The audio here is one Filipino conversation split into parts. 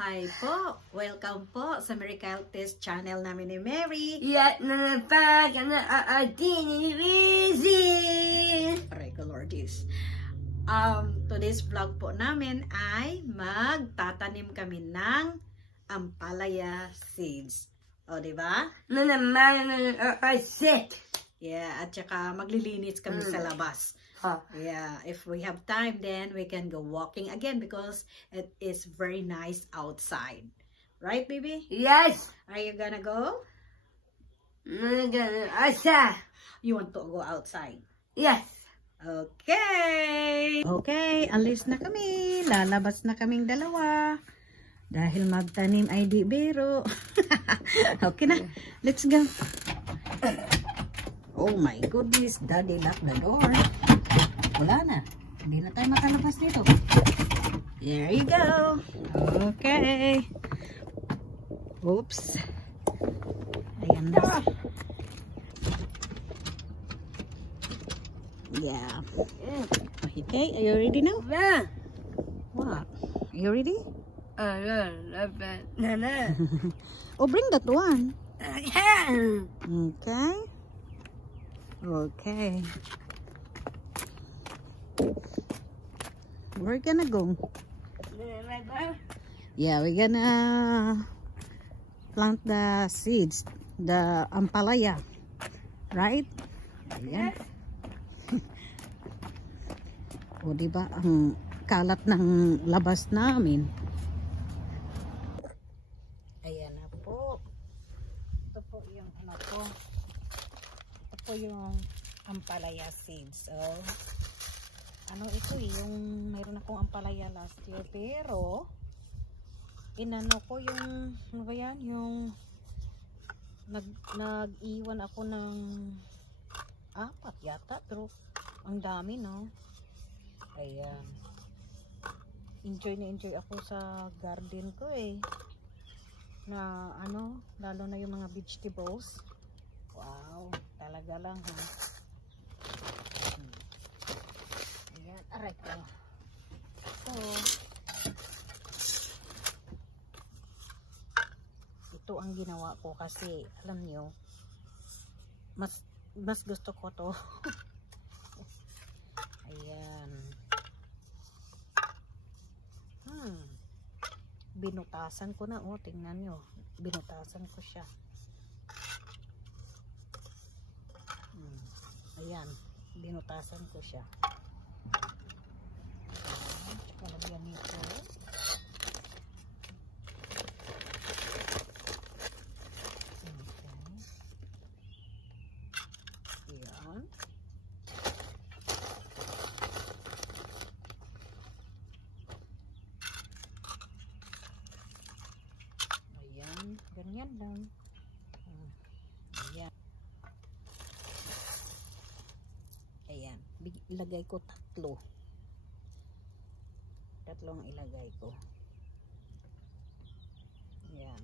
Hi po! Welcome po sa Miracle Test channel namin ni Mary. Regulars. Today's vlog po namin ay magtatanim kami ng ampalaya seeds. O, diba? Yeah, at saka maglilinis kami sa labas. Yeah, if we have time, then we can go walking again because it is very nice outside. Right, baby? Yes. Are you gonna go? You want to go outside? Yes. Okay. Okay, alis na kami. Lalabas na kaming dalawa. Dahil magtanim ay di biro. Okay na. Let's go. Oh my goodness. Daddy locked the door. Wala na. Hindi na tayo makalabas dito. There you go. Okay. Oops. Ayan na. Yeah. Okay, are you ready now? Yeah. What? Are you ready? Nana. Oh, bring that one. Yeah. Okay. Okay. We're gonna go. Yeah, we're gonna plant the seeds, the ampalaya, right? Ayan. O, diba ang kalat ng labas namin? Ayan na po. Ito po yung ano po. Ito po yung ampalaya seeds. So, ano ito yung mayroon akong ampalaya last year pero inano ko yung ano ba yan, yung nag-iwan ako ng 4 yata pero ang dami, no? Ayan, enjoy na enjoy ako sa garden ko na ano, lalo na yung mga vegetables. Wow, talaga lang ha. Aray ko. So, ito ang ginawa ko kasi alam niyo, mas gusto ko to. Ayan. Binutasan ko na, tingnan nyo. Binutasan ko siya. Ayan, binutasan ko siya. Lagyan nito. Okay. Ayan. Ayan. Ganyan lang. Ayan. Ayan. Ilagay ko 3. Tatlong ilagay ko. Ayan.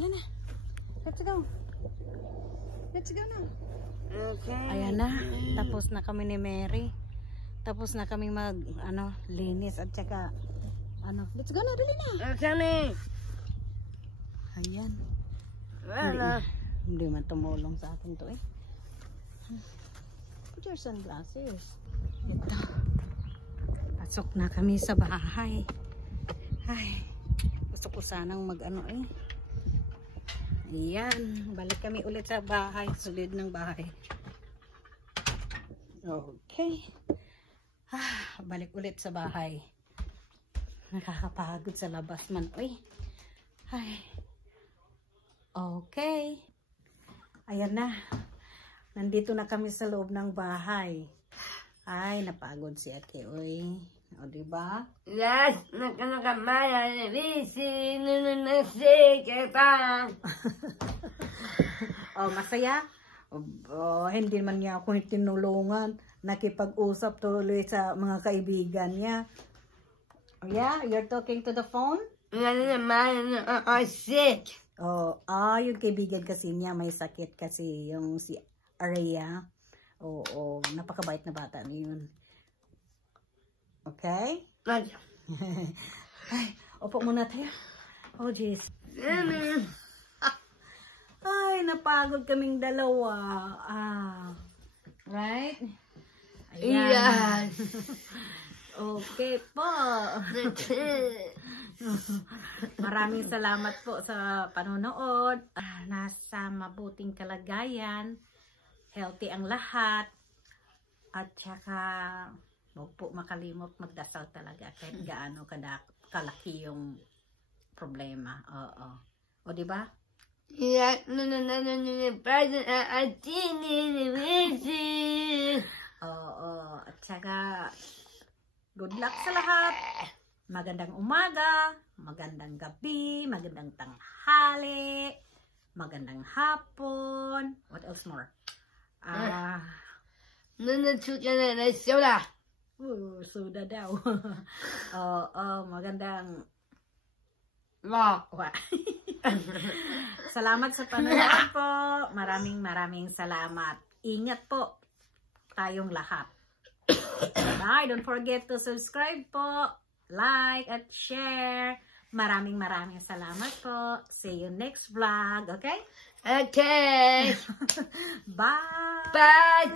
Tala na. Let's go. Let's go na. Okay. Ayan na. Tapos na kami ni Mary. Tapos na kami linis at saka let's go na, dali na. Okay. Ayan. Wala. Hindi man tumulong sa akin to eh. Put your sunglasses. Ito. Pasok na kami sa bahay. Ay, gusto ko sanang Ayan, balik kami ulit sa bahay, sulid ng bahay. Okay. Balik ulit sa bahay. Nakakapagod sa labas man. Uy. Ay. Okay. Ayan na. Nandito na kami sa loob ng bahay. Ay, napagod si ate. Uy. O, diba? Yes, nakakamaya na bisi, nununasi, kita. Oh, masaya? Hindi man niya ako tinulungan. Nakipag-usap tuloy sa mga kaibigan niya. Oh, yeah? You're talking to the phone? Naman, sick. Oh, yung kaibigan kasi niya may sakit kasi yung si Araya. Oo, napakabait na bata niya yun. Okay? Ay, upo muna tayo. Oh, jeez. Ay, napagod kaming dalawa. Right? Ayan. yes. Okay po. Maraming salamat po sa panonood. Nasa mabuting kalagayan. Healthy ang lahat. At saka huwag po makalimot magdasal talaga kahit gaano kalaki yung problema. Oo. O, diba? Yeah, Oo. At saka, good luck sa lahat. Magandang umaga, magandang gabi, magandang tanghali, magandang hapon. What else more? Soda daw. Oo, magandang salamat sa panonood po. Maraming salamat. Ingat po tayong lahat. Bye. Don't forget to subscribe po, like at share. Maraming salamat po. See you next vlog. Okay? Okay. Bye. Bye.